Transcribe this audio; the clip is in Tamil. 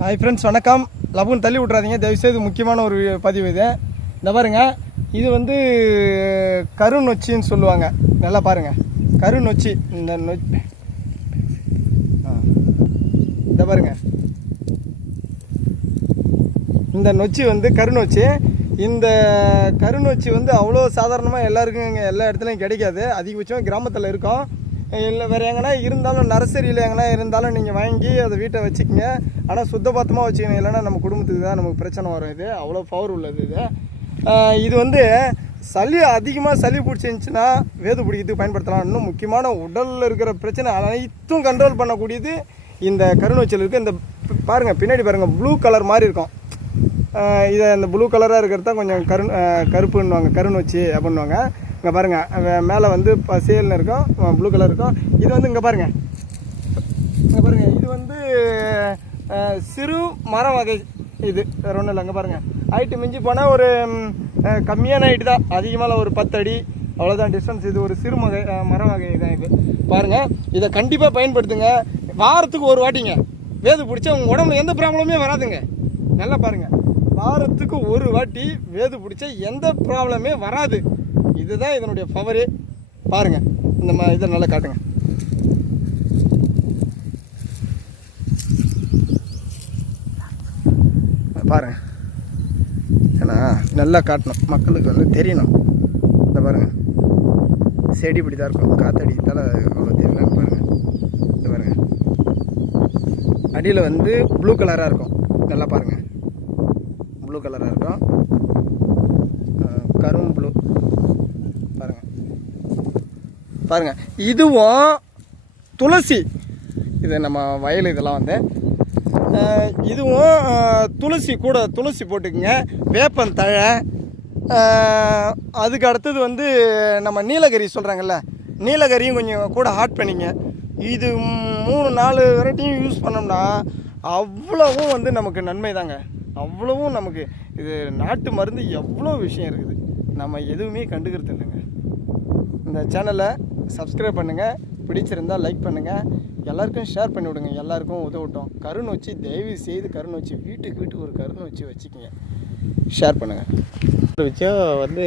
ஹாய் ஃப்ரெண்ட்ஸ் வணக்கம். லபுன் தள்ளி விட்றாதீங்க தயவுசெய்து முக்கியமான ஒரு பதிவு இது. இந்த பாருங்க இது வந்து கருநொச்சின்னு சொல்லுவாங்க. நல்லா பாருங்க. கருநொச்சி. இந்த நொச்சி இந்த பாருங்க. இந்த நொச்சி வந்து கருநொச்சி. இந்த கருநொச்சி வந்து அவ்வளோ சாதாரணமாக எல்லாருக்கும் எல்லா இடத்துலையும் கிடைக்காது. அதிகபட்சம் கிராமத்தில் இருக்கும். இல்லை வேறு எங்கன்னா இருந்தாலும் நர்சரியில் எங்கன்னா இருந்தாலும் நீங்கள் வாங்கி அதை வீட்டை வச்சுக்கோங்க. ஆனால் சுத்தபத்தமாக வச்சுக்கணும் இல்லைன்னா நம்ம குடும்பத்துக்கு தான் நமக்கு பிரச்சனை வரும் இது. அவ்வளோ பவர் உள்ளது இது. இது வந்து சளி அதிகமாக சளி பிடிச்சிருந்துச்சின்னா வேது பிடிக்கிறதுக்கு பயன்படுத்தலாம். இன்னும் முக்கியமான உடலில் இருக்கிற பிரச்சனை அனைத்தும் கண்ட்ரோல் பண்ணக்கூடியது இந்த கருநொச்சியில் இருக்குது இந்த பாருங்கள் பின்னாடி பாருங்கள் ப்ளூ கலர் மாதிரி இருக்கும். இதை இந்த ப்ளூ கலராக இருக்கிறது தான் கொஞ்சம் கரு கருப்புன்னுவாங்க கருப்புன்னுவாங்க வச்சு அப்படின்வாங்க இங்கே பாருங்கள் மேலே வந்து பசேல்னு இருக்கும். ப்ளூ கலர் இருக்கும். இது வந்து இங்கே பாருங்கள் இங்கே பாருங்கள் இது வந்து சிறு மர வகை இது. வேறு ஒன்றும் இல்லை. இங்கே பாருங்கள் ஹைட்டு மிஞ்சி போனால் ஒரு கம்மியான ஹைட்டு தான். அதிகமாக ஒரு பத்து அடி அவ்வளோதான் டிஸ்டன்ஸ் இது ஒரு சிறு மகை மரம் மர வகை தான் இது. பாருங்கள் இதை கண்டிப்பாக பயன்படுத்துங்க. வாரத்துக்கு ஒரு வாட்டிங்க. வேது பிடிச்சா உங்கள் உடம்புல எந்த ப்ராப்ளமே வராதுங்க. நல்லா பாருங்கள் வாரத்துக்கு ஒரு வாட்டி வேது பிடிச்சா எந்த ப்ராப்ளமே வராது. இதுதான் இதனுடைய பவரு பாருங்கள் இந்த மா இதை நல்லா காட்டுங்க. பாருங்க. ஏன்னா நல்லா காட்டணும். மக்களுக்கு வந்து தெரியணும். இந்த பாருங்கள் செடி இப்படி தான் இருக்கும். காத்தடித்தால் அவ்வளோ தெரியல. பாருங்கள் இந்த பாருங்கள் அடியில் வந்து ப்ளூ கலராக இருக்கும். நல்லா பாருங்கள் ப்ளூ கலராக இருக்கும். கரும் ப்ளூ பாருங்க பாருங்கள் இதுவும் துளசி. இது நம்ம வயல் இதெல்லாம் வந்து. இதுவும் துளசி கூட துளசி போட்டுக்குங்க. வேப்பந்தழை அதுக்கு அடுத்தது வந்து நம்ம நீலகிரி சொல்கிறாங்கல்ல நீலகிரியும் கொஞ்சம் கூட ஹாட் பண்ணிங்க. இது மூணு நாலு வெரைட்டியும் யூஸ் பண்ணோம்னா அவ்வளவும் வந்து நமக்கு நன்மை தாங்க. அவ்வளவும் நமக்கு இது நாட்டு மருந்து எவ்வளோ விஷயம் இருக்குது. நம்ம எதுவுமே கண்டுக்கிறது இல்லைங்க. இந்த சேனலை சப்ஸ்கிரைப் பண்ணுங்கள் பிடிச்சிருந்தால் லைக் பண்ணுங்கள் எல்லாருக்கும் ஷேர் பண்ணி விடுங்க எல்லாருக்கும் உதவட்டும். கருண் வச்சு தயவு செய்து கருண் வச்சு வீட்டுக்கு வீட்டுக்கு ஒரு கருண் வச்சு வச்சுக்கோங்க ஷேர் பண்ணுங்கள் வச்சா வந்து